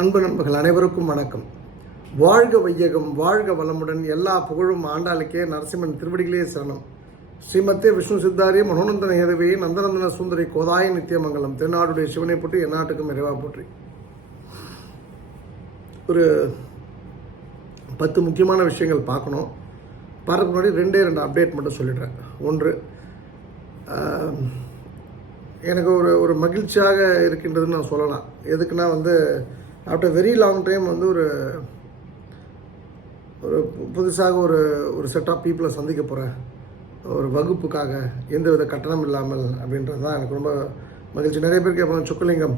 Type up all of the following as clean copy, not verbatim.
அன்பு நண்பர்கள் அனைவருக்கும் வணக்கம். வாழ்க வையகம், வாழ்க வளமுடன், எல்லா புகழும் ஆண்டாளுக்கே, நரசிம்மன் திருவடிகளே சரணம். ஸ்ரீமத்தே விஷ்ணு சித்தாரிய மனோநந்தன ஹேதவே நந்தநந்தன சுந்தரி கோதாய நித்தியமங்கலம். தென்னாடுடைய சிவனை போற்றி, எந்நாட்டுக்கும் இறைவா போற்றி. ஒரு 10 முக்கியமான விஷயங்கள் பார்க்கணும். பார்க்க முன்னாடி ரெண்டு அப்டேட் மட்டும் சொல்லிடுறேன். ஒன்று, எனக்கு ஒரு மகிழ்ச்சியாக இருக்கின்றதுன்னு நான் சொல்லலாம். எதுக்குன்னா ஆஃப்டர் வெரி லாங் டைம் ஒரு புதுசாக ஒரு செட் ஆஃப் பீப்புளை சந்திக்க போகிறேன், ஒரு வகுப்புக்காக, எந்தவித கட்டணம் இல்லாமல் அப்படின்றது தான் எனக்கு ரொம்ப மகிழ்ச்சி. நிறைய பேர் கேட்பாங்க, சொக்கலிங்கம்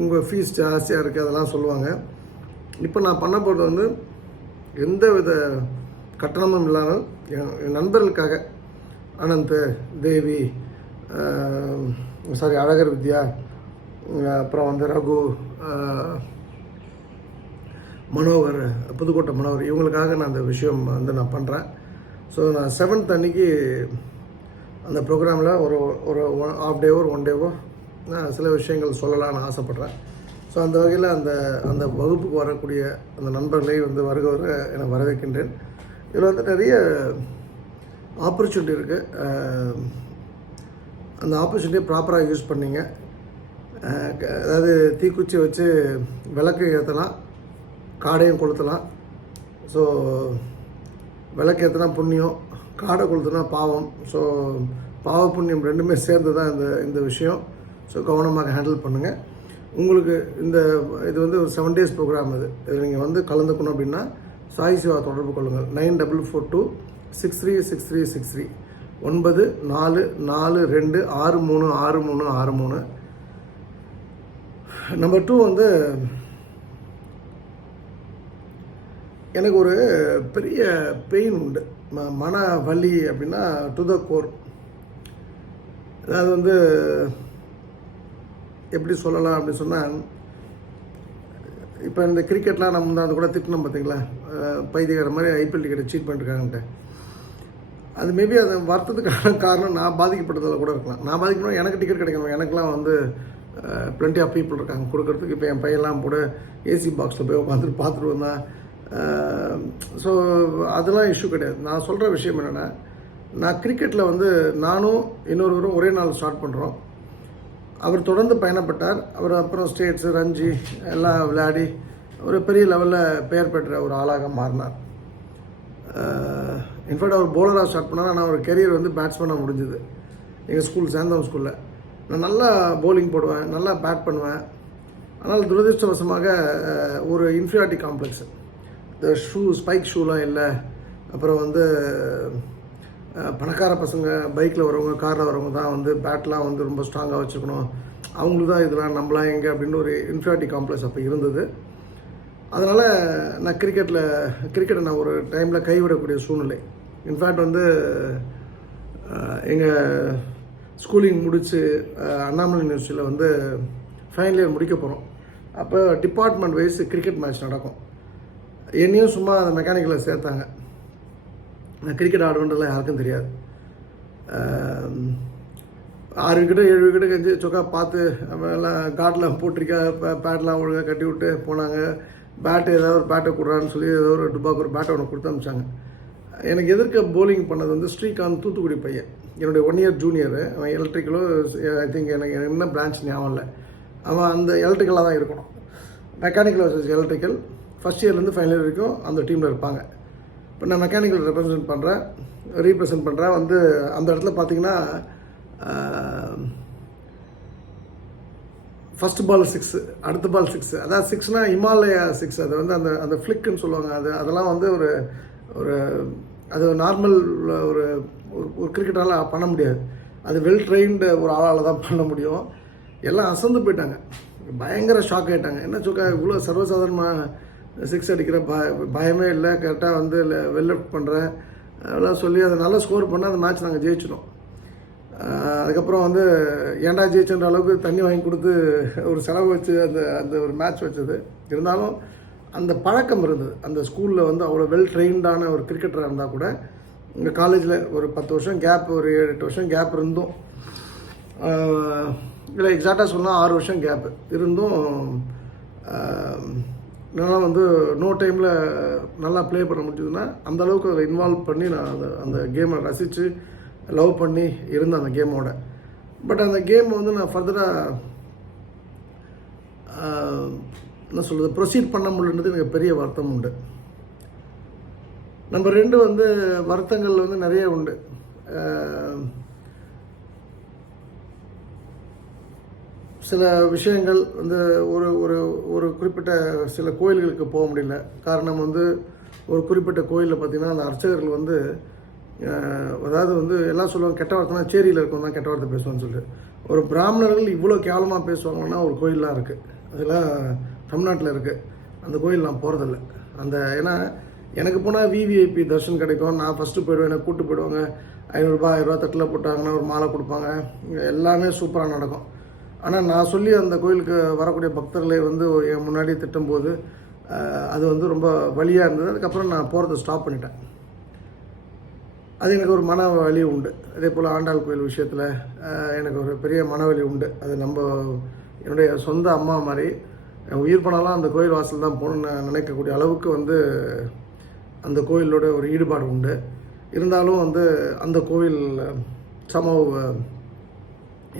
உங்கள் ஃபீஸ் ஜாஸ்தியாக இருக்குது அதெல்லாம் சொல்லுவாங்க. இப்போ நான் பண்ண போகிறது எந்த வித கட்டணமும் இல்லாமல் என் நண்பர்களுக்காக, அனந்த், தேவி, அழகர் வித்யா, அப்புறம் ரகு, மனோகர், புதுக்கோட்டை மனோகர், இவங்களுக்காக நான் அந்த விஷயம் நான் பண்ணுறேன். ஸோ நான் 7th அன்னைக்கு அந்த ப்ரோக்ராமில் ஒரு ஹாஃப் டேவோ 1 டேவோ நான் சில விஷயங்கள் சொல்லலாம்னு ஆசைப்பட்றேன். ஸோ அந்த வகையில் அந்த வகுப்புக்கு வரக்கூடிய அந்த நண்பர்களை வருக என வரவேற்கின்றேன். இதில் நிறைய ஆப்பர்ச்சுனிட்டி இருக்குது. அந்த ஆப்பர்ச்சுனிட்டியை ப்ராப்பராக யூஸ் பண்ணிங்க. அதாவது தீக்குச்சி வச்சு விளக்கு ஏற்றலாம், காடையும் கொளுத்தலாம். ஸோ விளக்கு ஏற்றினா புண்ணியம், காடை கொளுத்துனா பாவம். ஸோ பாவ புண்ணியம் ரெண்டுமே சேர்ந்து தான் இந்த விஷயம். ஸோ கவனமாக ஹேண்டில் பண்ணுங்கள். உங்களுக்கு இது ஒரு 7 days ப்ரோக்ராம். இது நீங்கள் கலந்துக்கணும் அப்படின்னா சாய் சிவா தொடர்பு கொள்ளுங்கள். 9442636363 9442636363. நம்பர் 2 எனக்கு ஒரு பெரிய பெயின் உண்டு, மன வலி அப்படின்னா டு த கோர். அதாவது எப்படி சொல்லலாம் அப்படின்னு சொன்னால், இப்போ இந்த கிரிக்கெட்லாம் நம்ம அது கூட திட்டணும் பார்த்தீங்களா, பைத்தியக்கார மாதிரி ஐபிஎல் டிக்கெட்டை சீட் பண்ணிருக்காங்கன்ட்டு. அது மேபி அது வருத்தத்துக்கான காரணம் நான் பாதிக்கப்பட்டதில் கூட இருக்கலாம். நான் பாதிக்கணும், எனக்கு டிக்கெட் கிடைக்கணும். எனக்குலாம் plenty ஆஃப் பீப்புள் இருக்காங்க கொடுக்கறதுக்கு. இப்போ என் பையன்லாம் கூட ஏசி பாக்ஸில் போய் உட்காந்துட்டு பார்த்துட்டு வந்தேன். ஸோ அதெல்லாம் இஷ்யூ கிடையாது. நான் சொல்கிற விஷயம் என்னென்னா, நான் கிரிக்கெட்டில் நானும் இன்னொருவரும் ஒரே நாள் ஸ்டார்ட் பண்ணுறோம். அவர் தொடர்ந்து பயணப்பட்டார். அவர் அப்புறம் ஸ்டேட்ஸு, ரஞ்சி எல்லாம் விளையாடி ஒரு பெரிய லெவலில் பெயர் பெற்ற ஒரு ஆளாக மாறினார். இன்ஃபேக்ட் அவர் பவுலராக ஸ்டார்ட் பண்ணார். ஆனால் அவர் கெரியர் பேட்ஸ்மேனாக முடிஞ்சுது. எங்கள் ஸ்கூல், சேந்தம் ஸ்கூலில் நான் நல்லா பவுலிங் போடுவேன், நல்லா பேட் பண்ணுவேன். ஆனால் துரதிருஷ்டவசமாக ஒரு இன்ஃபீரியாரிட்டி காம்ப்ளெக்ஸ், இந்த ஸ்பைக் ஷூலாம் இல்லை. அப்புறம் பணக்கார பசங்க பைக்கில் வரவங்க, காரில் வரவங்க தான் பேட்லாம் ரொம்ப ஸ்ட்ராங்காக வச்சுக்கணும், அவங்களுக்கு தான் இதெல்லாம், நம்மளாம் எங்கே அப்படின்னு ஒரு இன்ஃபீரியாரிட்டி காம்ப்ளெக்ஸ் அப்போ இருந்தது. அதனால் நான் கிரிக்கெட்டை நான் ஒரு டைமில் கைவிடக்கூடிய சூழ்நிலை. இன்ஃபேக்ட் எங்கள் ஸ்கூலிங் முடித்து அண்ணாமலை யூனிவர்சிட்டியில் ஃபைனல் இயர் முடிக்க போகிறோம். அப்போ டிபார்ட்மெண்ட் வைஸ் கிரிக்கெட் மேட்ச் நடக்கும். என்னையும் சும்மா அந்த மெக்கானிக்கலில் சேர்த்தாங்க. நான் கிரிக்கெட் ஆடுவேன்றதுலாம் யாருக்கும் தெரியாது. 6 விக்கெட்டு 7 விக்கெட்டு கஞ்சி சொக்கா பார்த்து எல்லாம் கார்டெலாம் போட்டிருக்கா, பேட்லாம் ஒழுங்காக கட்டி விட்டு போனாங்க. பேட்டு ஏதாவது ஒரு பேட்டை கொடுறான்னு சொல்லி ஏதோ ஒரு டுபாக்கு ஒரு பேட்டை ஒன்று கொடுத்து அனுப்பிச்சாங்க. எனக்கு எதிர்க்க பவுலிங் பண்ணது ஸ்ரீகாந்த், தூத்துக்குடி பையன், என்னுடைய 1 year ஜூனியரு. அவன் எலக்ட்ரிக்கலோ ஐ திங்க், எனக்கு என்ன பிரான்ச் ஞாபகம் இல்லை. அவன் அந்த எலக்ட்ரிக்கலாக தான் இருக்கணும். மெக்கானிக்கல் வர்சஸ் எலக்ட்ரிக்கல் ஃபஸ்ட் இயர்லேருந்து ஃபைனல் இயர் வரைக்கும் அந்த டீமில் இருப்பாங்க. இப்போ நான் மெக்கானிக்கல் ரீப்ரசன்ட் பண்ணுறேன். அந்த இடத்துல பார்த்தீங்கன்னா ஃபஸ்ட் பால் 6, அடுத்த பால் 6. அதாவது 6னா ஹிமாலயா 6. அது அந்த ஃப்ளிக்குன்னு சொல்லுவாங்க. அதெல்லாம் ஒரு அது நார்மல் ஒரு கிரிக்கெட்டால் பண்ண முடியாது. அது வெல் ட்ரெயின்டு ஒரு ஆளால் தான் பண்ண முடியும். எல்லாம் அசந்து போயிட்டாங்க, பயங்கர ஷாக் ஆகிட்டாங்க. என்ன சொக்கா இவ்வளோ சர்வசாதாரணமாக 6 அடிக்கிற பயமே இல்லை, கரெக்டாக வெல் லெஃப்ட் பண்ணுறேன் அதெல்லாம் சொல்லி அதை நல்லா ஸ்கோர் பண்ணால் அந்த மேட்ச் நாங்கள் ஜெயிச்சிட்டோம். அதுக்கப்புறம் ஏன்டா ஜெயிச்சுன்ற அளவுக்கு தண்ணி வாங்கி கொடுத்து ஒரு செலவு வச்சு அந்த ஒரு மேட்ச் வச்சது. இருந்தாலும் அந்த பழக்கம் இருந்தது. அந்த ஸ்கூலில் அவ்வளோ வெல் ட்ரெயின்டான ஒரு கிரிக்கெட்டராக இருந்தால் கூட, எங்கள் காலேஜில் ஒரு 10 வருஷம் கேப், ஒரு 7-8 வருஷம் கேப் இருந்தும், இல்லை எக்ஸாக்டாக சொன்னால் 6 வருஷம் கேப்பு இருந்தும் என்னால் வந்து நோ டைமில் நல்லா ப்ளே பண்ண முடிஞ்சதுன்னா அந்தளவுக்கு அதில் இன்வால்வ் பண்ணி நான் அந்த கேமை ரசித்து லவ் பண்ணி இருந்தேன் அந்த கேமோட. பட் அந்த கேம் வந்து நான் ஃபர்தராக என்ன சொல்கிறது ப்ரொசீட் பண்ண முடியலன்றது எனக்கு பெரிய வருத்தம் உண்டு. நம்பர் 2 வந்து வருத்தங்கள் வந்து நிறைய உண்டு. சில விஷயங்கள் வந்து ஒரு ஒரு ஒரு குறிப்பிட்ட சில கோயில்களுக்கு போக முடியல. காரணம் வந்து ஒரு குறிப்பிட்ட கோயிலில் பார்த்திங்கன்னா அந்த அர்ச்சகர்கள் வந்து அதாவது வந்து எல்லாம் சொல்லுவாங்க கெட்ட வார்த்தைனா சேரியில் இருக்கவங்க தான் கெட்ட வார்த்தை பேசுவான்னு சொல்லிட்டு. ஒரு பிராமணர்கள் இவ்வளோ கேவலமாக பேசுவாங்கன்னா ஒரு கோயிலெலாம் இருக்குது, அதெல்லாம் தமிழ்நாட்டில் இருக்குது. அந்த கோயில் நான் போகிறதில்ல. ஏன்னா எனக்கு போனால் விவிஐபி தர்ஷன் கிடைக்கும், நான் ஃபஸ்ட்டு போயிடுவேன், எனக்கு கூப்பிட்டு போயிடுவாங்க, 500 ரூபா 1000 ரூபா தட்டில் போட்டாங்கன்னா ஒரு மாலை கொடுப்பாங்க, எல்லாமே சூப்பராக நடக்கும். ஆனால் நான் சொல்லி அந்த கோயிலுக்கு வரக்கூடிய பக்தர்களை வந்து என் முன்னாடி திட்டும்போது அது வந்து ரொம்ப வலியாக இருந்தது. அதுக்கப்புறம் நான் போகிறத ஸ்டாப் பண்ணிட்டேன். அது எனக்கு ஒரு மன வலி உண்டு. அதே போல் ஆண்டாள் கோயில் விஷயத்தில் எனக்கு ஒரு பெரிய மனவலி உண்டு. அது என்னுடைய சொந்த அம்மா மாதிரி உயிர் போனாலும் அந்த கோயில் வாசல் தான் போகணுன்னு நினைக்கக்கூடிய அளவுக்கு வந்து அந்த கோயிலோட ஒரு ஈடுபாடு உண்டு. இருந்தாலும் வந்து அந்த கோவில்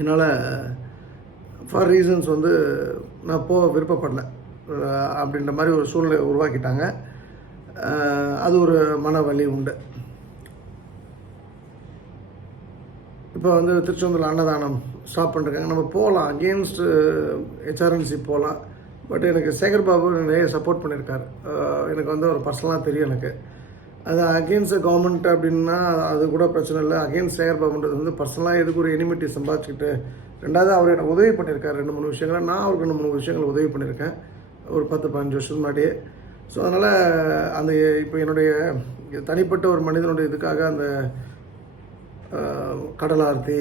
என்னால் ஃபார் ரீசன்ஸ் வந்து நான் போக விருப்பப்படல அப்படின்ற மாதிரி ஒரு சூழ்நிலை உருவாக்கிட்டாங்க. அது ஒரு மனவலி உண்டு. இப்போ வந்து திருச்செந்தூரில் அன்னதானம் ஸ்டாப் பண்ணிருக்காங்க. நம்ம போகலாம், அகெயின்ஸ்ட் ஹெச்ஆர்என்சி போகலாம். பட் எனக்கு சேகர் பாபு நிறைய சப்போர்ட் பண்ணியிருக்காரு. எனக்கு வந்து ஒரு பர்சனலாக தெரியும். எனக்கு அது அகெயின்ஸ்ட் கவர்மெண்ட் அப்படின்னா அது கூட பிரச்சனை இல்லை. அகெயின்ஸ்ட் சேகர் பாபுன்றது வந்து பர்சனலாக எதுக்கு ஒரு எனிமிட்டி சம்பாதிச்சுக்கிட்டு, ரெண்டாவது அவர் எனக்கு உதவி பண்ணியிருக்காரு 2-3 விஷயங்களை, நான் அவருக்கு 2-3 விஷயங்கள் உதவி பண்ணியிருக்கேன் ஒரு 10-15 வருஷம் முன்னாடியே. ஸோ அதனால் அந்த இப்போ என்னுடைய தனிப்பட்ட ஒரு மனிதனுடைய இதுக்காக அந்த கடல் ஆர்த்தி,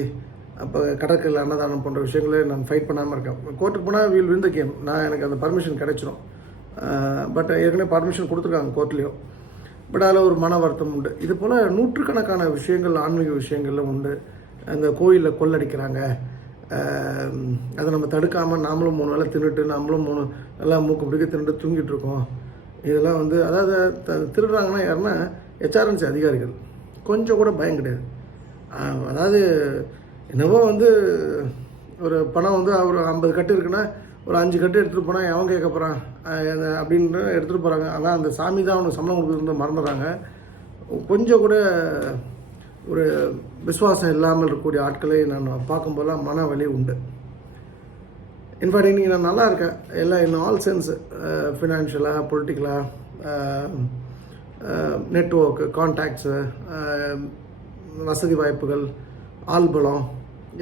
அப்போ கடற்கரையில் அன்னதானம் போன்ற விஷயங்களே நான் ஃபைட் பண்ணாமல் இருக்கேன். கோர்ட்டுக்கு போனால் வீல் வின் த கேம், எனக்கு அந்த பர்மிஷன் கிடைச்சிரும். பட் ஏற்கனவே பர்மிஷன் கொடுத்துருக்காங்க கோர்ட்லேயும். பட் அதில் ஒரு மன வருத்தம் உண்டு. இது போல் நூற்றுக்கணக்கான விஷயங்கள் ஆன்மீக விஷயங்கள்லாம் உண்டு. அந்த கோயிலில் கொள்ளடிக்கிறாங்க, அதை நம்ம தடுக்காமல் நாமளும் 3 வேளை தின்னுட்டு நாமளும் 3 நல்லா மூக்கு பிடிக்க தின்னுட்டு தூங்கிட்டு இருக்கோம். இதெல்லாம் வந்து அதாவது திருடுறாங்கன்னா யாருன்னா ஹெச்ஆர்என்சி அதிகாரிகள். கொஞ்சம் கூட பயம் கிடையாது. அதாவது என்னவோ வந்து ஒரு பணம் வந்து ஒரு 50 கட்டு இருக்குன்னா ஒரு 5 கட்டு எடுத்துகிட்டு போனால் எவன் கேட்க போகிறான் அப்படின்னு எடுத்துகிட்டு போகிறாங்க. ஆனால் அந்த சாமி தான் அவனுக்கு சம்பளம் கொடுக்குறது மறந்துடுறாங்க. கொஞ்சம் கூட ஒரு விசுவாசம் இல்லாமல் இருக்கக்கூடிய ஆட்களை நான் பார்க்கும்போதெல்லாம் மன வலி உண்டு. இன்ஃபேக்ட் இன்றைக்கி நான் நல்லா இருக்கேன், எல்லாம் இன் ஆல் சென்ஸ், ஃபினான்ஷியலாக, பொலிட்டிக்கலாக, நெட்வொர்க்கு, கான்டாக்ட்ஸு, வசதி வாய்ப்புகள், ஆள்பலம்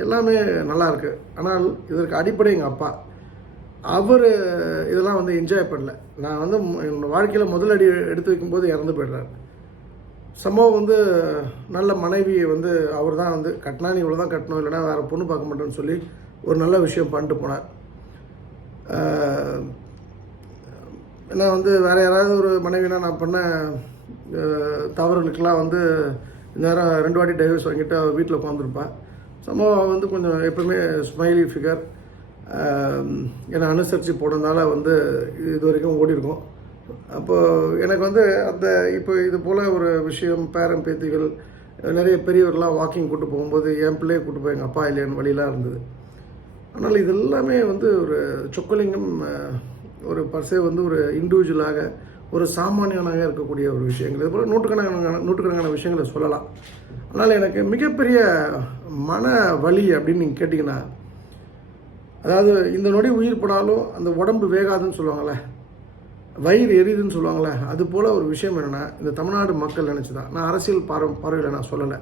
எல்லாமே நல்லா இருக்குது. ஆனால் இதற்கு அடிப்படை எங்கள் அப்பா. அவர் இதெல்லாம் வந்து என்ஜாய் பண்ணல. நான் வந்து என்னோடய வாழ்க்கையில் முதல் அடி எடுத்து வைக்கும்போது இறந்து போய்டுறாரு. சம்பவம் வந்து நல்ல மனைவியை வந்து அவர் தான் வந்து கட்டினா நீ இவ்வளோ தான் கட்டணும், இல்லைனா வேறு பொண்ணு பார்க்க மாட்டேன்னு சொல்லி ஒரு நல்ல விஷயம் பண்ணிட்டு போனார். ஏன்னா வந்து வேறு யாராவது ஒரு மனைவினா நான் பண்ண தவறுகளுக்கெல்லாம் வந்து நேரம் 2 வாட்டி டைவர்ஸ் வாங்கிட்டு அவள் வீட்டில் உட்காந்துருப்பாள். சம்பவம் வந்து கொஞ்சம் எப்பவுமே ஸ்மைலி ஃபிகர், என்னை அனுசரித்து போனதுனால வந்து இது வரைக்கும் ஓடிருக்கும். அப்போது எனக்கு வந்து அந்த இப்போ இது போல் ஒரு விஷயம், பேரன் பேத்திகள் நிறைய பெரியவர்களாம் வாக்கிங் கூட்டு போகும்போது என் பிள்ளையை கூட்டு போய் எங்கள் அப்பா இல்லையான்னு வழியெலாம் இருந்தது. ஆனால் இது எல்லாமே வந்து ஒரு சொக்கலிங்கம் ஒரு பர்சே வந்து ஒரு இண்டிவிஜுவலாக ஒரு சாமானியனாக இருக்கக்கூடிய ஒரு விஷயங்கள். இது போல் நூற்றுக்கணக்கான விஷயங்களை சொல்லலாம். அதனால் எனக்கு மிகப்பெரிய மன வலி அப்படின்னு நீங்கள் கேட்டிங்கன்னா, அதாவது இந்த நொடி உயிர் போனாலும் அந்த உடம்பு வேகாதுன்னு சொல்லுவாங்களே, வயிறு எரியுதுன்னு சொல்லுவாங்களே, அது போல் ஒரு விஷயம் என்னென்னா இந்த தமிழ்நாடு மக்கள் நினச்சி தான். நான் அரசியல் பார்வையில் நான் சொல்லலை.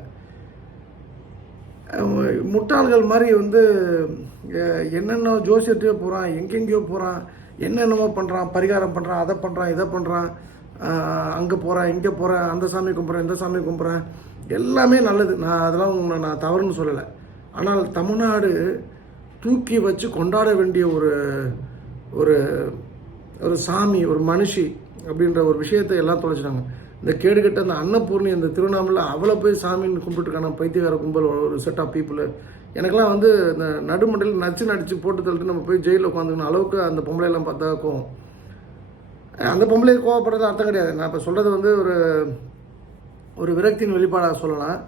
முட்டாள்கள் மாதிரி வந்து என்னென்ன ஜோசியத்தையோ போகிறான், எங்கெங்கேயோ போகிறான், என்னென்னமோ பண்ணுறான், பரிகாரம் பண்ணுறான், அதை பண்ணுறான், இதை பண்ணுறான், அங்கே போகிறேன், இங்கே போகிறேன், அந்த சாமி கும்பிட்றேன், இந்த சாமி கும்பிட்றேன், எல்லாமே நல்லது. நான் அதெல்லாம் நான் தவறுன்னு சொல்லலை. ஆனால் தமிழ்நாடு தூக்கி வச்சு கொண்டாட வேண்டிய ஒரு ஒரு ஒரு சாமி, ஒரு மனுஷி அப்படின்ற ஒரு விஷயத்தை எல்லாம் தொலைச்சிட்டாங்க. இந்த கேடுகட்ட அந்த அன்னபூர்ணி, அந்த திருவண்ணாமலை அவளை போய் சாமின்னு கும்பிட்டுருக்கான பைத்தியகார கும்பல் ஒரு செட் ஆஃப் பீப்புளு. எனக்கெல்லாம் வந்து இந்த நடுமண்டையில் நடிச்சு போட்டு தள்ளிட்டு நம்ம போய் ஜெயிலில் உட்காந்துக்கணும் அளவுக்கு அந்த பொம்பளையெல்லாம் பார்த்தா கோவம். அந்த பொம்பளை கோவப்படுறது அர்த்தம் கிடையாது. நான் இப்போ சொல்கிறது வந்து ஒரு விரக்தியின் வெளிப்பாடாக சொல்லலாம்.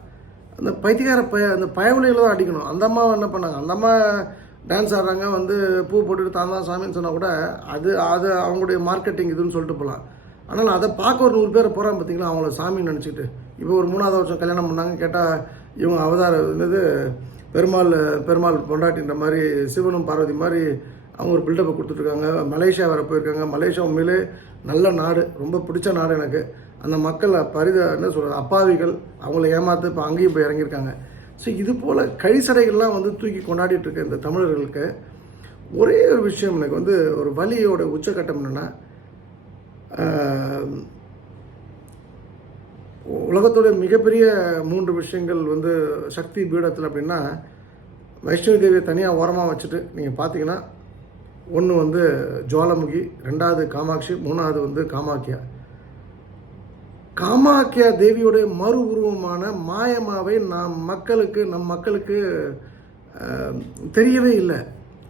அந்த பைத்தியக்கார அந்த பயவுலையில் தான் அடிக்கணும். அந்த அம்மாவை என்ன பண்ணாங்க, அந்த அம்மா டான்ஸ் ஆடுறாங்க, வந்து பூ போட்டுட்டு தான் தான் சாமின்னு சொன்னால் கூட அது அவங்களுடைய மார்க்கெட்டிங் இதுன்னு சொல்லிட்டு போகலாம். ஆனால் அதை பார்க்க ஒரு 100 பேர் போகிறாங்க பார்த்தீங்களா, அவங்கள சாமின்னு நினச்சிட்டு. இப்போ ஒரு 3வது வருஷம் கல்யாணம் பண்ணாங்க, கேட்டால் இவங்க அவதாரம் என்னது பெருமாள் பொண்டாட்டின்ற மாதிரி சிவனும் பார்வதி மாதிரி அவங்க ஒரு பில்டப்பை கொடுத்துட்ருக்காங்க. மலேசியா வர போயிருக்காங்க. மலேசியா உண்மையிலே நல்ல நாடு, ரொம்ப பிடிச்ச நாடு எனக்கு. அந்த மக்கள் என்ன சொல்கிறது, அப்பாவிகள், அவங்கள ஏமாற்று இப்போ அங்கேயும் போய் இறங்கியிருக்காங்க. ஸோ இது போல் கழிசடைகள்லாம் வந்து தூக்கி கொண்டாடிட்டு இருக்க இந்த தமிழர்களுக்கு ஒரே ஒரு விஷயம் எனக்கு வந்து ஒரு வலியோட உச்சக்கட்டம் என்னென்னா, உலகத்தோட மிகப்பெரிய 3 விஷயங்கள் வந்து சக்தி பீடத்தில் அப்படின்னா, வைஷ்ணவி தேவியை தனியாக ஓரமாக வச்சுட்டு நீங்கள் பார்த்தீங்கன்னா, ஒன்று வந்து ஜுவாலாமுகி, 2வது காமாட்சி, 3வது வந்து காமாக்கியா தேவியோடைய மறு உருவமான மாயமாவை நம் மக்களுக்கு தெரியவே இல்லை.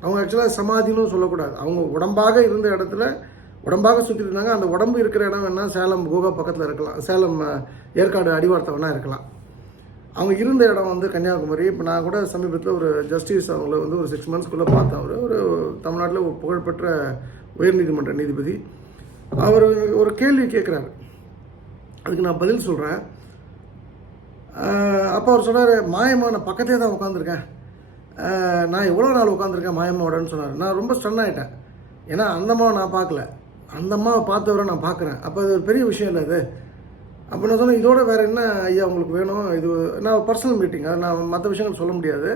அவங்க ஆக்சுவலாக சமாதினும் சொல்லக்கூடாது. அவங்க உடம்பாக இருந்த இடத்துல உடம்பாக சுற்றிட்டு இருந்தாங்க. அந்த உடம்பு இருக்கிற இடம் வேணால் சேலம் குகா பக்கத்தில் இருக்கலாம், சேலம் ஏற்காடு அடிவாரத்தை வேணால் இருக்கலாம். அவங்க இருந்த இடம் வந்து கன்னியாகுமரி. இப்போ நான் கூட சமீபத்தில் ஒரு ஜஸ்டிஸ் அவங்கள வந்து ஒரு 6 மந்த்ஸ்க்குள்ளே பார்த்தேன். ஒரு தமிழ்நாட்டில் ஒரு புகழ்பெற்ற உயர்நீதிமன்ற நீதிபதி. அவர் ஒரு கேள்வி கேட்குறாரு, அதுக்கு நான் பதில் சொல்கிறேன். அப்போ அவர் சொன்னார், மாயமான பக்கத்தே தான் உட்காந்துருக்கேன், நான் எவ்வளோ நாள் உட்காந்துருக்கேன் மாயம்மாவோடன்னு சொன்னார். நான் ரொம்ப ஸ்டன் ஆகிட்டேன். ஏன்னா அந்த அம்மாவை நான் பார்க்கல, அந்த அம்மாவை பார்த்தவரை நான் பார்க்குறேன். அப்போ அது ஒரு பெரிய விஷயம் இல்லை அது. அப்போ நான் சொன்னேன், இதோட வேறு என்ன ஐயா உங்களுக்கு வேணும்? இது நான் பர்சனல் மீட்டிங், அதை நான் மற்ற விஷயங்கள் சொல்ல முடியாது.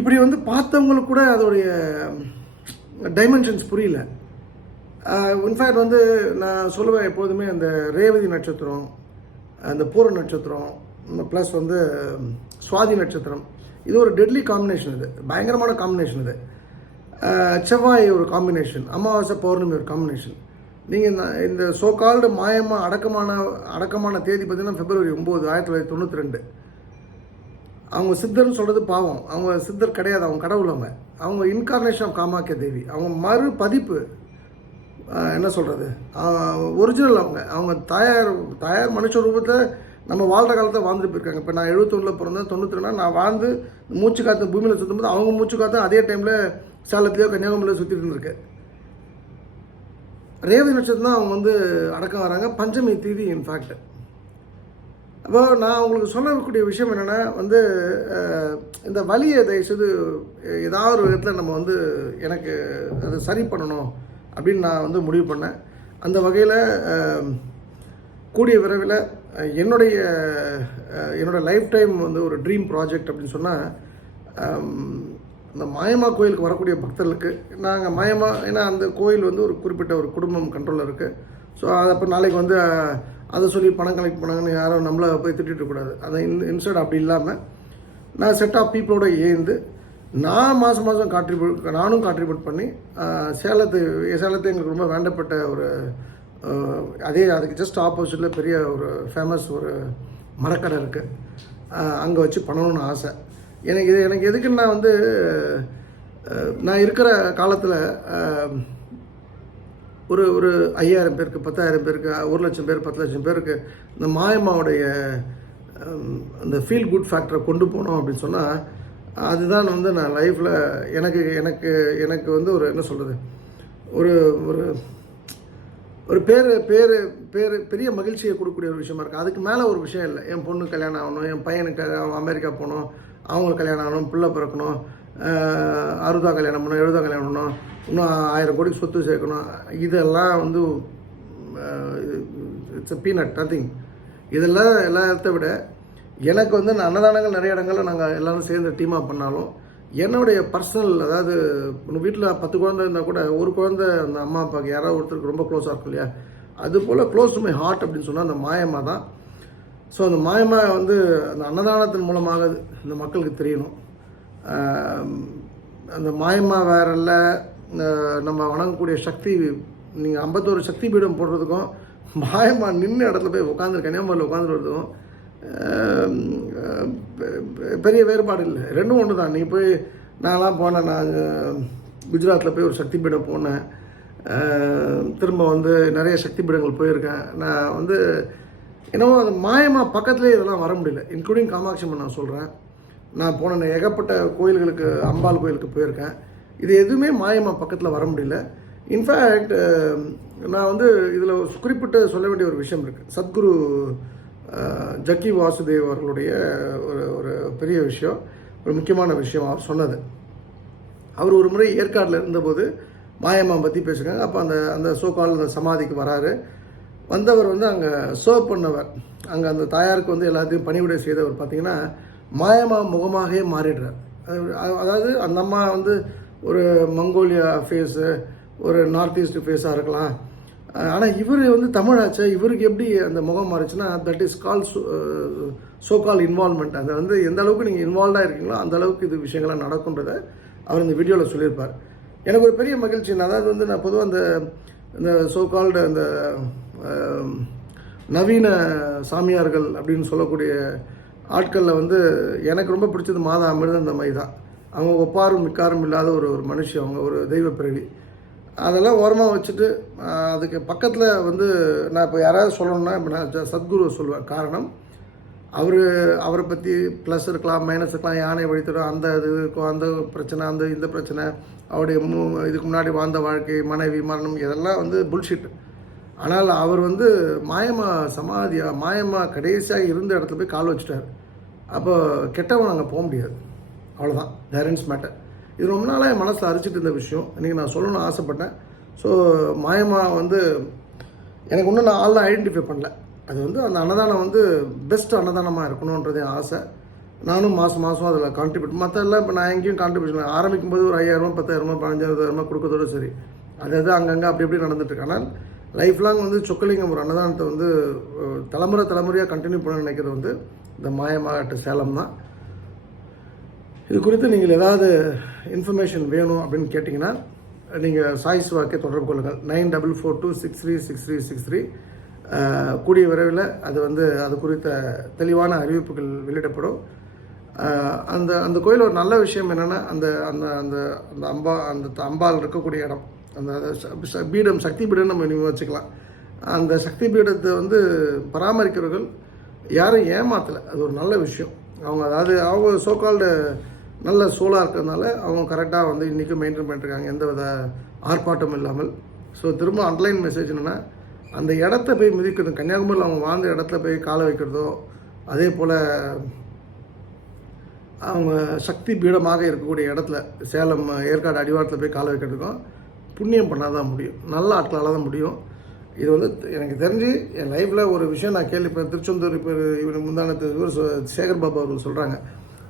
இப்படி வந்து பார்த்தவங்களுக்கு கூட அதோடைய டைமென்ஷன்ஸ் புரியல. இன்ஃபேக்ட் வந்து நான் சொல்லுவேன் எப்போதுமே, அந்த ரேவதி நட்சத்திரம், அந்த பூர நட்சத்திரம், ப்ளஸ் வந்து சுவாதி நட்சத்திரம், இது ஒரு டெட்லி காம்பினேஷன். இது பயங்கரமான காம்பினேஷன். இது செவ்வாய் ஒரு காம்பினேஷன், அமாவாசை பௌர்ணமி ஒரு காம்பினேஷன். நீங்கள் இந்த சோகால்டு மாயமாக அடக்கமான தேதி பார்த்தீங்கன்னா February 9, 1992. அவங்க சித்தர்னு சொல்கிறது பாவம், அவங்க சித்தர் கிடையாது, அவங்க கடவுள். அவங்க இன்கார்னேஷன் ஆஃப் காமாக்கியா தேவி, அவங்க மறு பதிப்பு, என்ன சொல்கிறது, ஒரிஜினல். அவங்க தாயார் மனுஷ ரூபத்தில் நம்ம வாழ்கிற காலத்தை வாழ்ந்துட்டு போயிருக்காங்க. இப்போ நான் 71 பிறந்தேன், 92 நான் வாழ்ந்து மூச்சு காற்று பூமியில் சுற்றும்போது அவங்க மூச்சு காற்று அதே டைமில் சேலத்துலேயோ கன்னியாகுமரியிலையோ சுற்றிட்டு இருந்திருக்கு. ரேவதி நட்சத்திரம் தான் அவங்க வந்து அடக்கம் வராங்க, பஞ்சமி தீதி இன்ஃபேக்ட். அப்போ நான் உங்களுக்கு சொல்லக்கூடிய விஷயம் என்னென்னா வந்து, இந்த வலியை தயவுசெய்து ஏதாவது ஒரு விதத்தில் நம்ம வந்து எனக்கு அதை சரி பண்ணணும் அப்படின்னு நான் வந்து முடிவு பண்ணேன். அந்த வகையில் கூடிய விரைவில் என்னோட லைஃப் டைம் வந்து ஒரு ட்ரீம் ப்ராஜெக்ட் அப்படின்னு சொன்னால், அந்த மாயம்மா கோயிலுக்கு வரக்கூடிய பக்தர்களுக்கு நாங்கள் ஏன்னா அந்த கோயில் வந்து ஒரு குறிப்பிட்ட ஒரு குடும்பம் கண்ட்ரோலில் இருக்குது. ஸோ அதை அப்போ நாளைக்கு வந்து அதை சொல்லி பணம் கலெக்ட் பண்ணாங்கன்னு யாரும் நம்மளை போய் திட்டிருக்கக்கூடாது. அதை இன்ஸ்டெட் அப்படி இல்லாமல் நான் செட் ஆஃப் பீப்புளோட ஏந்து நான் மாதம் நானும் கான்ட்ரிபியூட் பண்ணி சேலத்தை எங்களுக்கு ரொம்ப வேண்டப்பட்ட ஒரு அதுக்கு ஜஸ்ட் ஆப்போசிட்டில் பெரிய ஒரு ஃபேமஸ் ஒரு மரக்கடை இருக்குது, அங்கே வச்சு பண்ணணும்னு ஆசை. எனக்கு எதுக்குன்னா வந்து, நான் இருக்கிற காலத்தில் ஒரு 5000 பேருக்கு, 10,000 பேருக்கு, 1,00,000 பேர், 10,00,000 பேருக்கு இந்த மாயம்மாவுடைய அந்த ஃபீல் குட் ஃபேக்டரை கொண்டு போனோம் அப்படின்னு சொன்னால், அதுதான் வந்து நான் லைஃப்பில் எனக்கு வந்து ஒரு என்ன சொல்கிறது, ஒரு பெரிய மகிழ்ச்சியை கொடுக்கக்கூடிய ஒரு விஷயமா இருக்குது. அதுக்கு மேலே ஒரு விஷயம் இல்லை. என் பொண்ணு கல்யாணம் ஆகணும், என் பையனுக்கு அமெரிக்கா போகணும், அவங்களுக்கு கல்யாணம் ஆகணும், பிள்ளை பிறக்கணும், 60 கல்யாணம் பண்ணணும், 70 கல்யாணம் பண்ணணும், இன்னும் 1000 கோடி சொத்து சேர்க்கணும், இதெல்லாம் வந்து இட்ஸ் பீனட் நத்திங். இதெல்லாம் எல்லாத்த விட எனக்கு வந்து அன்னதானங்கள் நிறைய இடங்களில் நாங்கள் எல்லோரும் சேர்ந்து டீமாக பண்ணாலும், என்னுடைய பர்சனல், அதாவது வீட்டில் 10 குழந்தை இருந்தால் கூட ஒரு குழந்தை அந்த அம்மா அப்பாவுக்கு யாராவது ஒருத்தருக்கு ரொம்ப க்ளோஸாக இருக்கும் இல்லையா, அது போல் க்ளோஸ் டு மை ஹார்ட் அப்படின்னு சொன்னால் அந்த மாயம்மா தான். ஸோ அந்த மாயம்மா வந்து அந்த அன்னதானத்தின் மூலமாக இந்த மக்களுக்கு தெரியணும். அந்த மாயம்மா வேற இல்லை, நம்ம வணங்கக்கூடிய சக்தி, நீங்கள் 51 சக்தி பீடம் போடுறதுக்கும் மாயம்மா நின்று இடத்துல போய் கன்னியாகுமரியில் உட்காந்துருக்கிறதுக்கும் பெரிய வேறுபாடு இல்லை, ரெண்டும் ஒன்று தான். நீங்கள் போய் நான்லாம் போனேன், நான் குஜராத்தில் போய் ஒரு சக்தி பீடம் போனேன், திரும்ப வந்து நிறைய சக்தி பீடங்கள் போயிருக்கேன். நான் வந்து என்னவோ அது மாயமாக பக்கத்துலேயே இதெல்லாம் வர முடியல. இன்க்ளூடிங் காமாட்சி அம்மன் நான் சொல்கிறேன். நான் போன ஏகப்பட்ட கோயில்களுக்கு, அம்பாள் கோயிலுக்கு போயிருக்கேன். இது எதுவுமே மாயமாக பக்கத்தில் வர முடியல. இன்ஃபேக்ட் நான் வந்து இதில் குறிப்பிட்டு சொல்ல வேண்டிய ஒரு விஷயம் இருக்குது. சத்குரு ஜக்கி வாசுதேவ் அவர்களுடைய ஒரு பெரிய விஷயம், ஒரு முக்கியமான விஷயம் அவர் சொன்னது. அவர் ஒரு முறை ஏற்காடில் இருந்தபோது மாயம்மா பற்றி பேசுகிறாங்க. அப்போ அந்த சோகால் அந்த சமாதிக்கு வராரு. வந்தவர் வந்து அங்கே சர்வ் பண்ணவர், அங்கே அந்த தாயாருக்கு வந்து எல்லாத்தையும் பணிவிடை செய்தவர் பார்த்திங்கன்னா மாயம்மா முகமாகவே மாறிடுறார். அதாவது அந்த அம்மா வந்து ஒரு மங்கோலியா ஃபேஸு, ஒரு நார்த் ஈஸ்ட் ஃபேஸாக இருக்கலாம். ஆனால் இவர் வந்து தமிழாச்சா, இவருக்கு எப்படி அந்த முகம் மாறிச்சுன்னா that is call so called involvement. அதை வந்து எந்த அளவுக்கு நீங்கள் இன்வால்வ்டாக இருக்கீங்களோ அந்த அளவுக்கு இது விஷயங்கள்லாம் நடக்குன்றதை அவர் இந்த வீடியோவில் சொல்லியிருப்பார். எனக்கு ஒரு பெரிய மகிழ்ச்சி. அதாவது வந்து நான் பொதுவாக இந்த சோகால்டு அந்த நவீன சாமியார்கள் அப்படின்னு சொல்லக்கூடிய ஆட்களில் வந்து எனக்கு ரொம்ப பிடிச்சது மாதா அமிர்தந்தமயி தான். அவங்க ஒப்பாரும் மிக்காரும் இல்லாத ஒரு மனுஷி, அவங்க ஒரு தெய்வ பிறவி. அதெல்லாம் ஓரமாக வச்சுட்டு அதுக்கு பக்கத்தில் வந்து நான் இப்போ யாராவது சொல்லணும்னா இப்போ நான் சத்குரு சொல்லுவேன். காரணம் அவரை பற்றி ப்ளஸ் இருக்கலாம், மைனஸ் இருக்கலாம், யானை வழித்தடும், அந்த இது அந்த பிரச்சனை, இந்த பிரச்சனை, அவருடைய இதுக்கு முன்னாடி வாழ்ந்த வாழ்க்கை, மனைவி மரணம், இதெல்லாம் வந்து புல்ஷிட். ஆனால் அவர் வந்து மாயம்மா சமாதியாக, மாயம்மா கடைசியாக இருந்த இடத்துல போய் கால் வச்சுட்டார். அப்போ கெட்டவன் அங்கே போக முடியாது, அவ்வளோதான். Parents matter. இது ரொம்ப நாளாக என் மனசில் அரிச்சிட்டு இருந்த விஷயம், இன்றைக்கி நான் சொல்லணும்னு ஆசைப்பட்டேன். ஸோ மாயம்மா வந்து எனக்கு இன்னும் நான் ஆள்லாம் ஐடென்டிஃபை பண்ணல. அது வந்து அந்த அன்னதானம் வந்து பெஸ்ட் அன்னதானமாக இருக்கணுன்றதே ஆசை. நானும் மாதம் அதில் கான்ட்ரிபியூட், மற்ற எல்லாம் இப்போ நான் எங்கேயும் கான்ட்ரிபியூஷன் ஆரம்பிக்கும் போது ஒரு 5000, 10,000, 15,000 கொடுக்கறதோடு சரி, அது அங்கங்கே அப்படி நடந்துட்டுருக்கு. ஆனால் லைஃப் லாங் வந்து சொக்கலிங்கம் ஒரு அன்னதானத்தை வந்து தலைமுறையாக கண்டினியூ பண்ண நினைக்கிறது வந்து இந்த மாயம்மா சேலம் தான். இது குறித்து நீங்கள் ஏதாவது இன்ஃபர்மேஷன் வேணும் அப்படின்னு கேட்டிங்கன்னா நீங்கள் சாய் சிவாக்கே தொடர்பு கொள்ளுங்கள். 9442636363. கூடிய விரைவில் அது குறித்த தெளிவான அறிவிப்புகள் வெளியிடப்படும். அந்த கோயில் ஒரு நல்ல விஷயம் என்னென்னா அந்த அந்த அந்த அந்த அம்பாள் இருக்கக்கூடிய இடம், அந்த பீடம், சக்தி பீடம் நம்ம வச்சுக்கலாம். அந்த சக்தி பீடத்தை வந்து பராமரிக்கிறவர்கள் யாரும் ஏமாத்தலை, அது ஒரு நல்ல விஷயம். அவங்க சோகால்டு நல்ல சோலாக இருக்கிறதுனால அவங்க கரெக்டாக வந்து இன்றைக்கும் மெயின்டைன் பண்ணிட்டுருக்காங்க, எந்த வித ஆர்ப்பாட்டம் இல்லாமல். ஸோ திரும்ப அன்லைன் மெசேஜ் என்னென்னா, அந்த இடத்த போய் மிதிக்கிறது, கன்னியாகுமரியில் அவங்க வாழ்ந்த இடத்துல போய் காலை வைக்கிறதோ, அதே போல் அவங்க சக்தி பீடமாக இருக்கக்கூடிய இடத்துல சேலம் ஏற்காடு அடிவாரத்தில் போய் காலை வைக்கிறதுக்கும் புண்ணியம் பண்ணால் தான் முடியும், நல்ல ஆட்களால் தான் முடியும். இது வந்து எனக்கு தெரிஞ்சு என் லைஃப்பில் ஒரு விஷயம் நான் கேள்விப்பேன். திருச்செந்தூர் இப்போ இவனுக்கு முந்தானத்து சேகர் பாபா அவர்கள் சொல்கிறாங்க,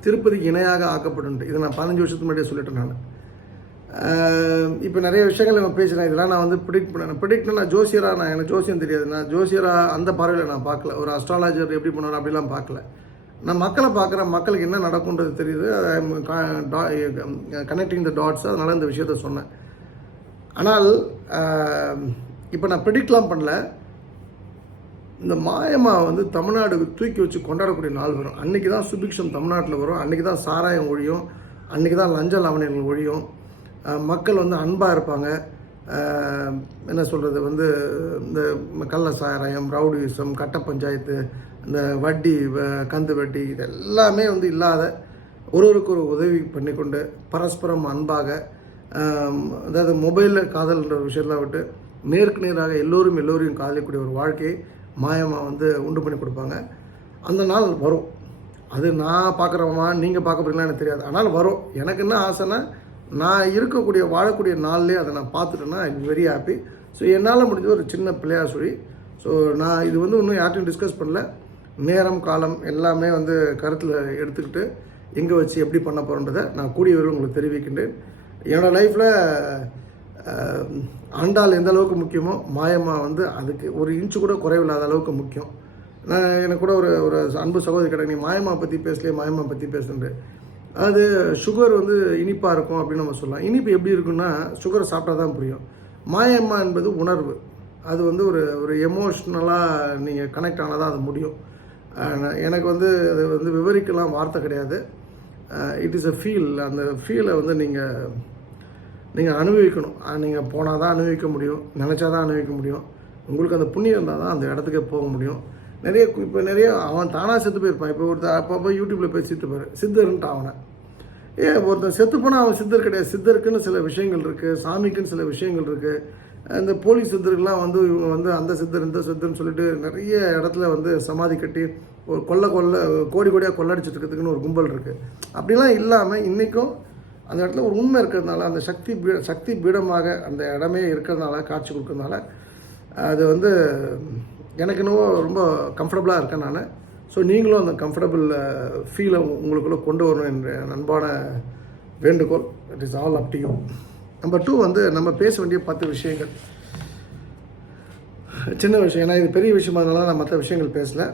திருப்பதிக்கு இணையாக ஆக்கப்படுன்ட்டு. இதை நான் 15 வருஷத்துக்கு முன்னாடியே சொல்லிட்டேன் நான். இப்போ நிறைய விஷயங்கள் நம்ம பேசுகிறேன், இதெல்லாம் நான் வந்து ப்ரிடிக்ட்னா நான் ஜோசியராக, எனக்கு ஜோசியம் தெரியாது, நான் ஜோசியராக அந்த பார்வையில் நான் பார்க்கல, ஒரு அஸ்ட்ராலஜர் எப்படி பண்ணுவார் அப்படிலாம் பார்க்கல. நான் மக்களை பார்க்குறேன், மக்களுக்கு என்ன நடக்குன்றது தெரியுது, கனெக்டிங் த டாட்ஸ், அதனால் இந்த விஷயத்த சொன்னேன். ஆனால் இப்போ நான் ப்ரிடிக்ட்லாம் பண்ணல. இந்த மாயம்மா வந்து தமிழ்நாடு தூக்கி வச்சு கொண்டாடக்கூடிய நாள் வரும். அன்றைக்கி தான் சுபிக்ஷம் தமிழ்நாட்டில் வரும், அன்றைக்கி தான் சாராயம் ஒழியும், அன்றைக்கி தான் லஞ்ச லாவணியங்கள் ஒழியும், மக்கள் வந்து அன்பாக இருப்பாங்க. என்ன சொல்கிறது, வந்து இந்த கள்ள சாராயம், ரவுடிசம், கட்ட பஞ்சாயத்து, இந்த வட்டி, கந்து வட்டி, இது எல்லாமே வந்து இல்லாத ஒருவருக்கு ஒரு உதவி பண்ணிக்கொண்டு பரஸ்பரம் அன்பாக, அதாவது மொபைலில் காதல்ன்ற விஷயத்தில் விட்டு நேருக்கு நேராக எல்லோரையும் காதலிக்கூடிய ஒரு வாழ்க்கையை மாயம்மா வந்து உண்டு பண்ணி கொடுப்பாங்க. அந்த நாள் வரும். அது நான் பார்க்குறவமா நீங்கள் பார்க்க போறீங்களா எனக்கு தெரியாது, ஆனால் வரும். எனக்கு என்ன ஆசைன்னா, நான் வாழக்கூடிய நாள்லேயே அதை நான் பார்த்துட்டேன்னா I am very happy. So என்னால் முடிஞ்சது ஒரு சின்ன பிள்ளையாக சொல்லி, ஸோ நான் இது வந்து இன்னும் யார்ட்டையும் டிஸ்கஸ் பண்ணல. நேரம் காலம் எல்லாமே வந்து கருத்தில் எடுத்துக்கிட்டு எங்கே வச்சு எப்படி பண்ண போகிறோன்றதை நான் கூடிய விரைவில் உங்களுக்கு தெரிவிக்கின்றேன். என்னோடய லைஃப்பில் ஆண்டாள் எந்த அளவுக்கு முக்கியமோ, மாயம்மா வந்து அதுக்கு ஒரு இன்ச்சு கூட குறைவில்லாத அளவுக்கு முக்கியம். எனக்கு கூட ஒரு அன்பு சகோதரி கடை, நீ மாயம்மா பற்றி பேசலையே, மாயம்மா பற்றி பேசுன்னு. அது சுகர் வந்து இனிப்பாக இருக்கும் அப்படின்னு நம்ம சொல்லலாம். இனிப்பு எப்படி இருக்குன்னா, சுகரை சாப்பிட்டா தான் புரியும். மாயம்மா என்பது உணர்வு, அது வந்து ஒரு எமோஷ்னலாக நீங்கள் கனெக்ட் ஆனால் தான் அது முடியும். எனக்கு வந்து அது வந்து விவரிக்கலாம் வார்த்தை கிடையாது. It is a feel. அந்த ஃபீலை வந்து நீங்கள் அனுபவிக்கணும். நீங்கள் போனால் தான் அனுபவிக்க முடியும், நினச்சா தான் அனுபவிக்க முடியும். உங்களுக்கு அந்த புண்ணியம் இருந்தால் தான் அந்த இடத்துக்கே போக முடியும். நிறைய அவன் தானாக செத்து போயிருப்பான். இப்போ ஒருத்தர் அப்பப்போ யூடியூப்பில் போய் செத்துப்பார், சித்தர்ன்ட்டு அவனை. ஒருத்தன் செத்து போனால் அவன் சித்தர் கிடையாது. சித்தருக்குன்னு சில விஷயங்கள் இருக்குது, சாமிக்குன்னு சில விஷயங்கள் இருக்குது. இந்த போலீஸ் சித்தர்கள்லாம் வந்து இவங்க வந்து அந்த சித்தர் இந்த சித்தர்னு சொல்லிட்டு நிறைய இடத்துல வந்து சமாதி கட்டி ஒரு கோடி கோடியாக கொள்ளடிச்சிட்டு இருக்கிறதுக்குன்னு ஒரு கும்பல் இருக்குது. அப்படிலாம் இல்லாமல் இன்றைக்கும் அந்த இடத்துல ஒரு உண்மை இருக்கிறதுனால, அந்த சக்தி பீடமாக அந்த இடமே இருக்கிறதுனால, காட்சி கொடுக்கறதுனால அது வந்து எனக்கு என்னவோ ரொம்ப கம்ஃபர்டபுளாக இருக்கேன் நான். ஸோ நீங்களும் அந்த கம்ஃபர்டபுள் ஃபீலை உங்களுக்குள்ளே கொண்டு வரணும் என்ற அன்பான வேண்டுகோள். It is all up to you. Number 2 வந்து நம்ம பேச வேண்டிய 10 விஷயங்கள். சின்ன விஷயம், ஏன்னா இது பெரிய விஷயமானால நான் மற்ற விஷயங்கள் பேசலை.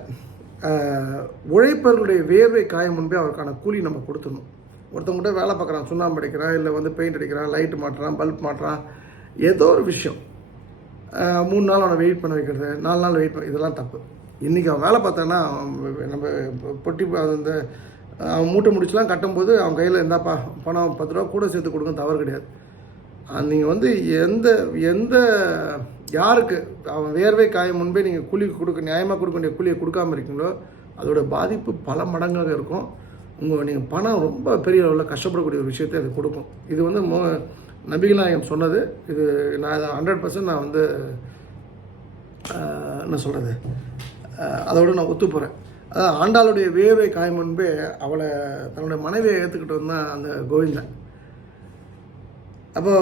உழைப்பவர்களுடைய வேர்வை காயம் முன்பே அவருக்கான கூலி நம்ம கொடுத்துடணும். ஒருத்தவங்ககிட்ட வேலை பார்க்குறான், சுண்ணாம்பு அடிக்கிறான், இல்லை வந்து பெயிண்ட் அடிக்கிறான், லைட்டு மாட்டுறான், பல்ப் மாட்டுறான், ஏதோ ஒரு விஷயம் 3 நாள் அவனை வெயிட் பண்ண வைக்கிறது, 4 நாள் வெயிட் பண்ண, இதெல்லாம் தப்பு. இன்றைக்கி அவன் வேலை பார்த்தான்னா நம்ம பொட்டி அந்த அவன் மூட்டை முடிச்சுலாம் கட்டும்போது அவன் கையில் இருந்தாப்பா பணம் 10 ரூபா கூட சேர்த்து கொடுக்க தவறு கிடையாது. நீங்கள் வந்து எந்த யாருக்கு அவன் வேர்வை காயம் முன்பே நீங்கள் கூலி நியாயமாக கொடுக்க வேண்டிய கூலியை கொடுக்காமல் இருக்கீங்களோ அதோட பாதிப்பு பல மடங்காக இருக்கும். நீங்கள் பணம் ரொம்ப பெரிய அளவில் கஷ்டப்படக்கூடிய ஒரு விஷயத்தை அது கொடுக்கும். இது வந்து நபிகள் நாயகம் சொன்னது. இது நான் 100% நான் வந்து என்ன சொல்கிறது, அதோடு நான் ஒத்து போகிறேன். அதாவது ஆண்டாளுடைய வேர்வை காயம் முன்பே அவளை தன்னுடைய மனைவியை ஏற்றுக்கிட்டு வந்தான் அந்த கோவிந்தன். அப்போ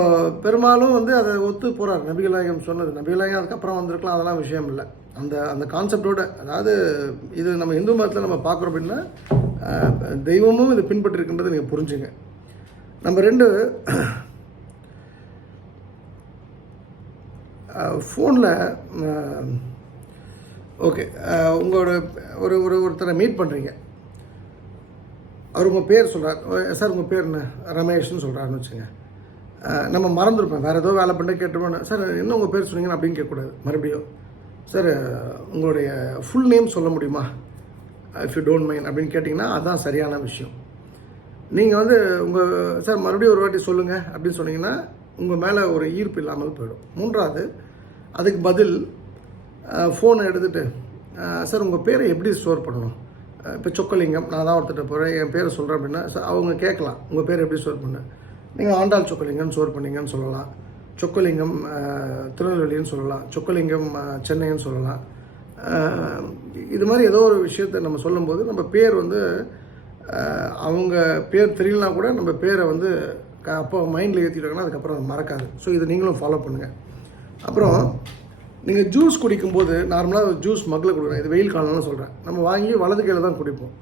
பெரும்பாலும் வந்து அதை ஒத்து போகிறார். நபிகள் நாயகம் சொன்னது, நபிகள் நாயகம் அதுக்கப்புறம் வந்திருக்கலாம், அதெல்லாம் விஷயம் இல்லை. அந்த கான்செப்டோட, அதாவது இது நம்ம இந்து மதத்தில் நம்ம பார்க்குறோம் அப்படின்னா தெய்வமும் இதை பின்பற்றிருக்கின்றதை நீங்கள் புரிஞ்சுங்க. நம்பர் 2, ஃபோனில் ஓகே உங்களோட ஒருத்தரை மீட் பண்ணுறீங்க. அவர் உங்கள் பேர் சொல்கிறார், சார் உங்கள் பேர் என்ன, ரமேஷ்னு சொல்கிறாருன்னு வச்சுங்க. நம்ம மறந்துருப்பேன், வேறு ஏதோ வேலை பண்ணி கேட்டுருப்போம். சார் என்ன உங்கள் பேர் சொன்னீங்கன்னு அப்படின்னு கேட்கக்கூடாது. மறுபடியும் சார் உங்களுடைய ஃபுல் நேம் சொல்ல முடியுமா, இஃப் யூ டோன்ட் மைண்ட் அப்படின்னு கேட்டிங்கன்னா அதுதான் சரியான விஷயம். நீங்கள் வந்து சார் மறுபடியும் ஒரு வாட்டி சொல்லுங்கள் அப்படின்னு சொன்னீங்கன்னா உங்கள் மேலே ஒரு ஈர்ப்பு இல்லாமல் போயிடும். 3வது, அதுக்கு பதில் ஃபோனை எடுத்துகிட்டு சார் உங்கள் பேரை எப்படி ஸ்டோர் பண்ணணும், இப்போ சொக்கலிங்கம், நான் தான் ஒருத்தட்ட போகிறேன், என் பேரை சொல்கிறேன் அப்படின்னா அவங்க கேட்கலாம் உங்கள் பேர் எப்படி ஸ்டோர் பண்ண. நீங்கள் ஆண்டாள் சொக்கலிங்கம் ஸ்டோர் பண்ணிங்கன்னு சொல்லலாம், சொக்கலிங்கம் திருநெல்வேலின்னு சொல்லலாம், சொக்கலிங்கம் சென்னைன்னு சொல்லலாம். இது மாதிரி ஏதோ ஒரு விஷயத்தை நம்ம சொல்லும்போது நம்ம பேர் வந்து அவங்க பேர் தெரியலனா கூட நம்ம பேரை வந்து அப்போ மைண்டில் ஏற்றிட்டாங்கன்னா அதுக்கப்புறம் மறக்காது. ஸோ இதை நீங்களும் ஃபாலோ பண்ணுங்கள். அப்புறம் நீங்கள் ஜூஸ் குடிக்கும்போது நார்மலாக ஜூஸ் மக்கில் கொடுக்குறேன், இது வெயில் காலம்னு சொல்கிறேன், நம்ம வாங்கி வலது கையில் தான் குடிப்போம்.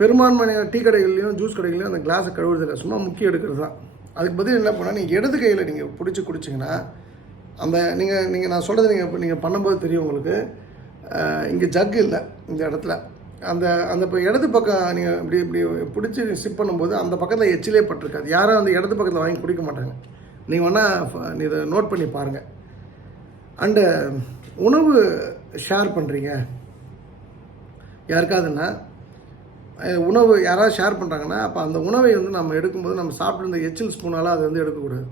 பெரும்பான்மையான டீ கடைகள்லையும் ஜூஸ் கடைகள்லையும் அந்த கிளாஸை கழுவுறதில்லை, சும்மா முக்கிய எடுக்கிறது தான். அதுக்கு பதில் என்ன பண்ணால் நீங்கள் இடது கையில் நீங்கள் பிடிச்சி குடிச்சிங்கன்னா அந்த நீங்கள் நான் சொல்கிறது நீங்கள் பண்ணும்போது தெரியும் உங்களுக்கு. இங்கே ஜக்கு இல்லை இந்த இடத்துல, அந்த இப்போ இடது பக்கம் நீங்கள் இப்படி பிடிச்சி சிப் பண்ணும்போது அந்த பக்கத்தில் எச்சிலே பட்டிருக்காது. யாரும் அந்த இடது பக்கத்தில் வாங்கி குடிக்க மாட்டாங்க. நீங்கள் வேணால் இதை நோட் பண்ணி பாருங்கள். அண்டு உணவு ஷேர் பண்ணுறீங்க யாருக்காதுன்னா, உணவு யாராவது ஷேர் பண்ணுறாங்கன்னா அப்போ அந்த உணவை வந்து நம்ம எடுக்கும்போது நம்ம சாப்பிட்டு இந்த எச்சில் ஸ்பூனால் அதை வந்து எடுக்கக்கூடாது.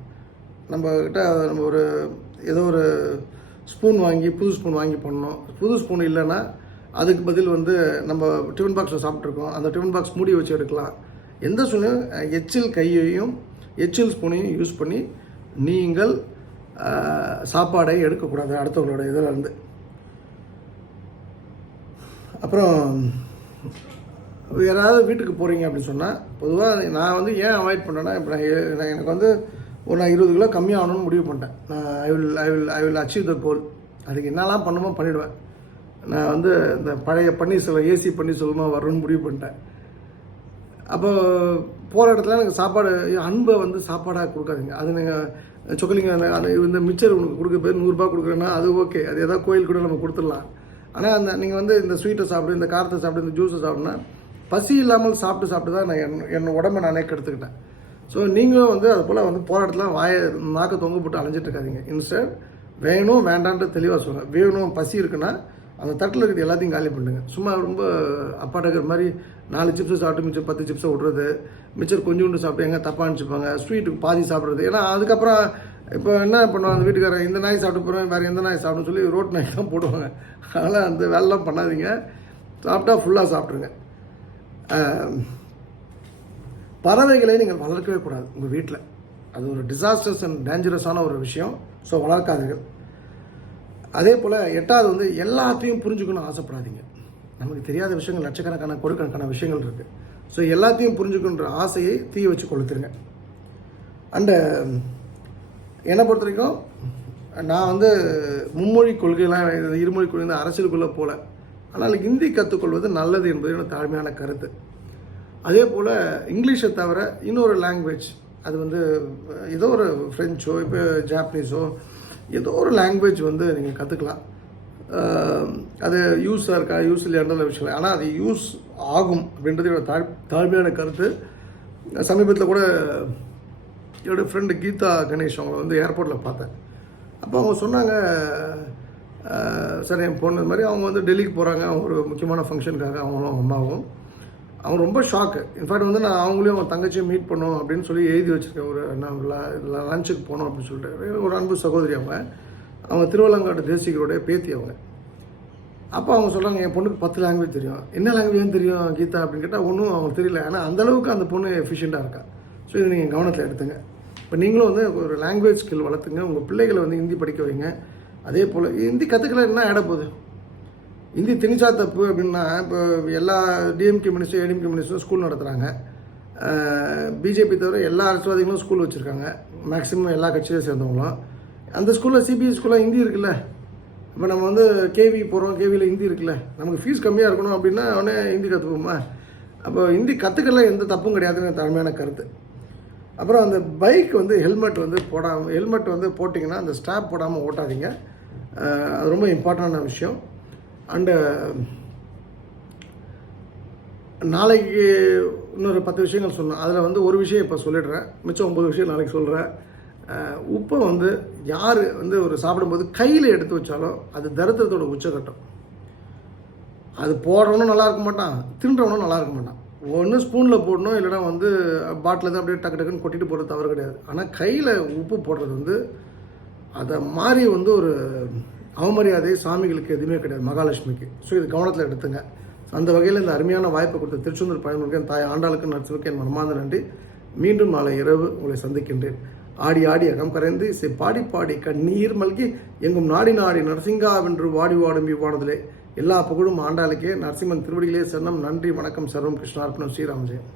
நம்மக்கிட்ட நம்ம ஏதோ ஒரு ஸ்பூன் வாங்கி புது ஸ்பூன் வாங்கி பண்ணணும். புது ஸ்பூன் இல்லைன்னா அதுக்கு பதில் வந்து நம்ம டிஃபன் பாக்ஸில் சாப்பிட்ருக்கோம், அந்த டிஃபன் பாக்ஸ் மூடி வச்சு எடுக்கலாம். எந்த ஸ்பூனையும் எச்சில் கையையும் எச்சில் ஸ்பூனையும் யூஸ் பண்ணி நீங்கள் சாப்பாடை எடுக்கக்கூடாது அடுத்தவங்களோட இதில் இருந்து. அப்புறம் யாராவது வீட்டுக்கு போகிறீங்க அப்படின்னு சொன்னால் பொதுவாக நான் வந்து ஏன் அவாய்ட் பண்ணேன்னா, இப்போ எனக்கு வந்து நான் 20 கிலோ கம்மியாகணும்னு முடிவு பண்ணிட்டேன். நான் ஐ வில் அச்சீவ் த கோல். அதுக்கு என்னெல்லாம் பண்ணுமோ பண்ணிவிடுவேன். நான் வந்து இந்த பழைய பன்னீர்செல்வம் ஏசி பன்னீர்செல்வமாக வரணும்னு முடிவு பண்ணிட்டேன். அப்போ போகிற இடத்துல எனக்கு சாப்பாடு அன்பை வந்து சாப்பாடாக கொடுக்காதீங்க. அது நீங்கள் சொக்கலிங்க இந்த மிச்சர் உனக்கு கொடுக்க பேர் 100 ரூபா கொடுக்குறேன்னா அது ஓகே, அது எதாவது கோயில் கூட நம்ம கொடுத்துடலாம். ஆனால் நீங்கள் வந்து இந்த ஸ்வீட்டை சாப்பிடு, இந்த காரத்தை சாப்பிடு, இந்த ஜூஸை சாப்பிட்னா பசி இல்லாமல் சாப்பிட்டு தான் நான் என் உடம்பை நானே கெடுத்துக்கிட்டேன். ஸோ நீங்களும் வந்து அது போல் வந்து போகிற இடத்துல நாக்க தொங்க போட்டு அலைஞ்சிட்டு இருக்காதீங்க. இன்ஸ்டன்ட் வேணும் வேண்டான்ட்டு தெளிவாக சொல்லுங்கள். வேணும் பசி இருக்குன்னா அந்த தட்டில் இருக்கிறது எல்லாத்தையும் காலி பண்ணுங்க. சும்மா ரொம்ப அப்பாட்டக்கிற மாதிரி 4 சிப்ஸை சாப்பிட்டு மிச்சம் 10 சிப்ஸை விட்றது, மிச்சர் கொஞ்சோண்டு சாப்பிட்டு எங்கே தப்பாக அனுப்பிச்சிப்பாங்க, ஸ்வீட்டுக்கு பாதி சாப்பிட்றது. ஏன்னா அதுக்கப்புறம் இப்போ என்ன பண்ணுவாங்க அந்த வீட்டுக்காரன், இந்த நாய் சாப்பிட்டு போகிறேன் வேறு எந்த நாய் சாப்பிடுன்னு சொல்லி ரோட் நாய் தான் போடுவாங்க. அதனால் அந்த வேலைலாம் பண்ணாதீங்க. சாப்பிட்டா ஃபுல்லாக சாப்பிட்ருங்க. பறவைகளை நீங்கள் வளர்க்கவே கூடாது உங்கள் வீட்டில். அது ஒரு டிசாஸ்டர்ஸ் அண்ட் டேஞ்சரஸான ஒரு விஷயம். ஸோ வளர்க்காதீர்கள். அதே போல் 8வது வந்து எல்லாத்தையும் புரிஞ்சுக்கணும்னு ஆசைப்படாதீங்க. நமக்கு தெரியாத விஷயங்கள் லட்சக்கணக்கான கோடிக்கணக்கான விஷயங்கள் இருக்குது. ஸோ எல்லாத்தையும் புரிஞ்சுக்கணுன்ற ஆசையை தீ வச்சு கொளுத்துருங்க. அண்டு என்னை பொறுத்த வரைக்கும் நான் வந்து மும்மொழி கொள்கைலாம் இருமொழி கொள்கை அரசியலுக்குள்ளே போகல. ஆனால் ஹிந்தி கற்றுக்கொள்வது நல்லது என்பது என்னோட தாழ்மையான கருத்து. அதே போல் இங்கிலீஷை தவிர இன்னொரு லாங்குவேஜ், அது வந்து ஏதோ ஒரு ஃப்ரெஞ்சோ இப்போ ஜாப்பனீஸோ ஏதோ ஒரு லாங்குவேஜ் வந்து நீங்கள் கற்றுக்கலாம். அது யூஸாக இருக்கா யூஸ் இல்லையான்ற விஷயம் இல்லை. ஆனால் அது யூஸ் ஆகும் அப்படின்றது என்னோட தாழ்மையான கருத்து. சமீபத்தில் கூட என்னோடய ஃப்ரெண்டு கீதா கணேஷ் அவங்கள வந்து ஏர்போர்ட்டில் பார்த்தேன். அப்போ அவங்க சொன்னாங்க, சார் என் பொண்ணு மாதிரி அவங்க வந்து டெல்லிக்கு போகிறாங்க, அவங்க ஒரு முக்கியமான ஃபங்க்ஷனுக்காக அவங்களும் அவங்க அம்மாவும். அவங்க ரொம்ப ஷாக்கு. இன்ஃபேக்ட் வந்து நான் அவங்களையும் அவங்க தங்கச்சியும் மீட் பண்ணோம் அப்படின்னு சொல்லி எழுதி வச்சுருக்கேன். ஒரு நான் லஞ்சுக்கு போனோம் அப்படின்னு சொல்லிட்டு. ஒரு அன்பு சகோதரி அவங்க திருவள்ளங்காட்டு தேசிகருடைய பேத்தி அவங்க. அப்போ அவங்க சொல்கிறாங்க, என் பொண்ணுக்கு 10 லாங்குவேஜ் தெரியும். என்ன லாங்குவேஜ் தெரியும் கீதா அப்படின்னு கேட்டால் ஒன்றும் அவங்களுக்கு தெரியல. ஆனால் அந்தளவுக்கு அந்த பொண்ணு எஃபிஷியண்ட்டாக இருக்கா. ஸோ இது நீங்கள் கவனத்தில் எடுத்துங்க. இப்போ நீங்களும் வந்து ஒரு லாங்குவேஜ் ஸ்கில் வளர்த்துங்க. உங்கள் பிள்ளைகளை வந்து ஹிந்தி படிக்க வைங்க. அதே போல் ஹிந்தி கற்றுக்கலாம் என்ன ஆட போகுது. ஹிந்தி திணிச்சா தப்பு அப்படின்னா இப்போ எல்லா டிஎம்கே மினிஸ்டரும் ஏடிஎம்கே மினிஸ்டரும் ஸ்கூல் நடத்துகிறாங்க. பிஜேபி தவிர எல்லா அரசியல்வாதிகளும் ஸ்கூல் வச்சுருக்காங்க. மேக்ஸிமம் எல்லா கட்சியிலும் சேர்ந்தவங்களும். அந்த ஸ்கூலில் சிபிஎஸ் ஸ்கூலில் ஹிந்தி இருக்குல்ல. இப்போ நம்ம வந்து கேவி போகிறோம், கேவியில் ஹிந்தி இருக்குல்ல. நமக்கு ஃபீஸ் கம்மியாக இருக்கணும் அப்படின்னா அவனே ஹிந்தி கற்றுப்போமா. அப்போ ஹிந்தி கற்றுக்கலாம் எந்த தப்பும் கிடையாதுன்னு தாழ்மையான கருத்து. அப்புறம் அந்த பைக் வந்து ஹெல்மெட் வந்து போட்டிங்கன்னா அந்த ஸ்ட்ராப் போடாமல் ஓட்டாதீங்க. அது ரொம்ப இம்பார்ட்டண்டான விஷயம். அண்டு நாளைக்கு இன்னொரு 10 விஷயங்கள் சொன்னோம். அதில் வந்து ஒரு விஷயம் இப்போ சொல்லிடுறேன். மிச்சம் 9 விஷயம் நாளைக்கு சொல்கிறேன். உப்பை வந்து யார் வந்து ஒரு சாப்பிடும்போது கையில் எடுத்து வச்சாலும் அது தரித்திரத்தோட உச்சகட்டம். அது போடுறவனும் நல்லா இருக்க மாட்டான், தின்றவனும் நல்லா இருக்க மாட்டான். ஒன்று ஸ்பூனில் போடணும், இல்லைனா வந்து பாட்டில் தான் அப்படியே டக்கு டக்குன்னு கொட்டிட்டு போடுறது தவறு கிடையாது. ஆனால் கையில் உப்பு போடுறது வந்து அதை மாதிரி வந்து ஒரு அவமரியாதை சாமிகளுக்கு எதுவுமே கிடையாது, மகாலட்சுமிக்கு. ஸோ இது கவனத்தில் எடுத்துங்க. அந்த வகையில் இந்த அருமையான வாய்ப்பை கொடுத்த திருச்செந்தூர் பயன்படுத்த என் தாய் ஆண்டாளுக்கு நடிச்சிருக்க என் மனமார்ந்த நன்றி. மீண்டும் நாளை இரவு உங்களை சந்திக்கின்றேன். ஆடி ஆடி அகம் கரைந்து இசை பாடி பாடி கண்ணீர் மல்கி எங்கும் நாடி நாடி நரசிங்காவென்று வாடி வாடும் இவ்வாடுதலே எல்லா புகழும் ஆண்டாளுக்கே. நரசிம்மன் திருவடிகளே சரணம். நன்றி, வணக்கம். சர்வம் கிருஷ்ணார்ப்பணம். ஸ்ரீராம் ஜெயம்.